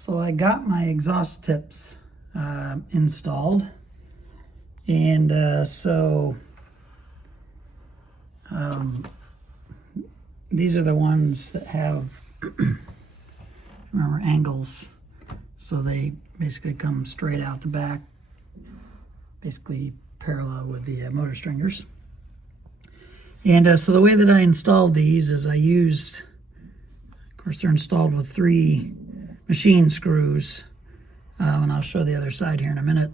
So I got my exhaust tips installed, and these are the ones that have remember, angles, so they basically come straight out the back, basically parallel with the motor stringers. And so the way that I installed these is I used, of course they're installed with 3 machine screws, and I'll show the other side here in a minute.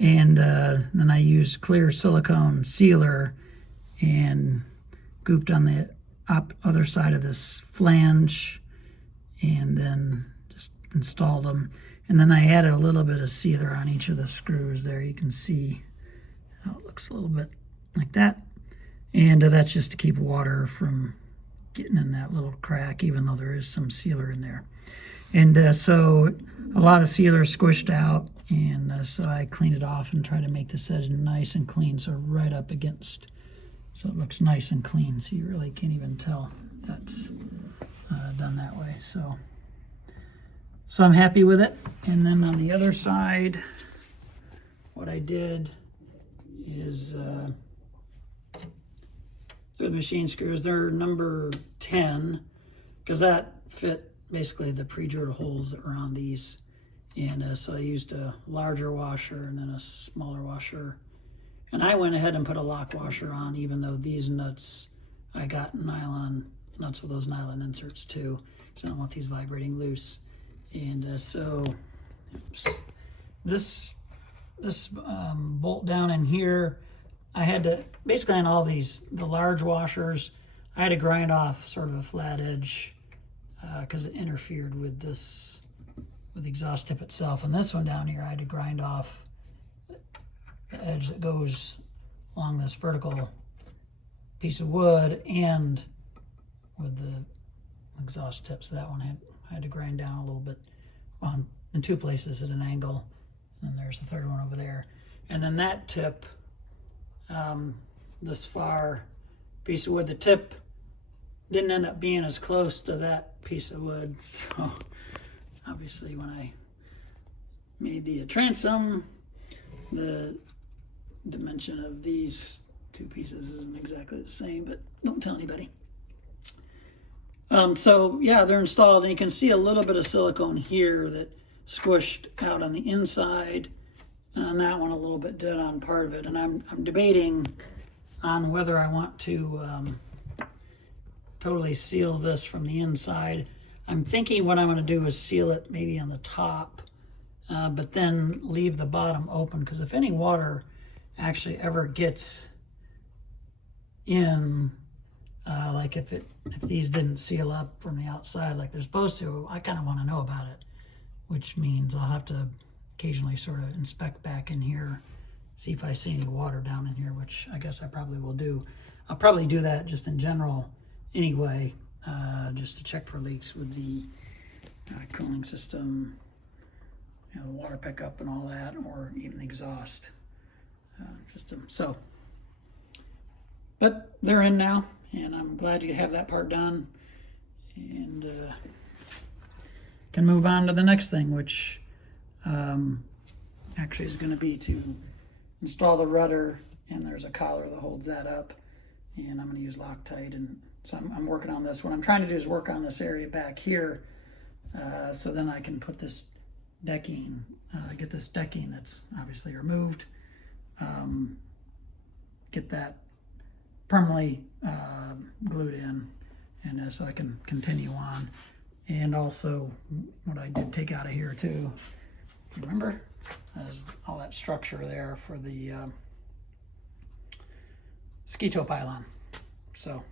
And then I used clear silicone sealer and gooped on the other side of this flange, and then just installed them. And then I added a little bit of sealer on each of the screws there. You can see how it looks a little bit like that. And that's just to keep water from getting in that little crack, even though there is some sealer in there. And so a lot of sealer squished out, and so I cleaned it off and tried to make this edge nice and clean, so right up against, so it looks nice and clean, so you really can't even tell that's done that way. So I'm happy with it. And then on the other side, what I did is the machine screws, they're number 10, because that fit basically the pre-drilled holes that were on these. And so I used a larger washer and then a smaller washer. And I went ahead and put a lock washer on, even though these nuts, I got nylon nuts with those nylon inserts too, because I don't want these vibrating loose. And so oops, this bolt down in here, I had to, basically on all these, the large washers, I had to grind off sort of a flat edge because it interfered with this, with the exhaust tip itself. And this one down here, I had to grind off the edge that goes along this vertical piece of wood and with the exhaust tip. So that one I had to grind down a little bit in 2 places at an angle. And there's the third one over there. And then that tip, this far piece of wood, the tip didn't end up being as close to that piece of wood. So obviously when I made the transom, the dimension of these 2 pieces isn't exactly the same, but don't tell anybody. So yeah, they're installed, and you can see a little bit of silicone here that squished out on the inside, and on that one a little bit did on part of it. And I'm debating on whether I want to totally seal this from the inside. I'm thinking what I'm going to do is seal it maybe on the top, but then leave the bottom open, because if any water actually ever gets in, like if these didn't seal up from the outside like they're supposed to, I kind of want to know about it, which means I'll have to occasionally sort of inspect back in here, see if I see any water down in here, which I guess I probably will do. I'll probably do that just in general anyway, just to check for leaks with the cooling system, you know, water pickup and all that, or even exhaust system. So, but they're in now, and I'm glad to have that part done, and can move on to the next thing, which actually is going to be to install the rudder, and there's a collar that holds that up, and I'm going to use Loctite. And so I'm working on this. What I'm trying to do is work on this area back here, so then I can put this decking, get this decking that's obviously removed, get that permanently glued in, and so I can continue on. And also what I did take out of here too, remember, is all that structure there for the ski tow pylon. So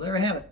there I have it.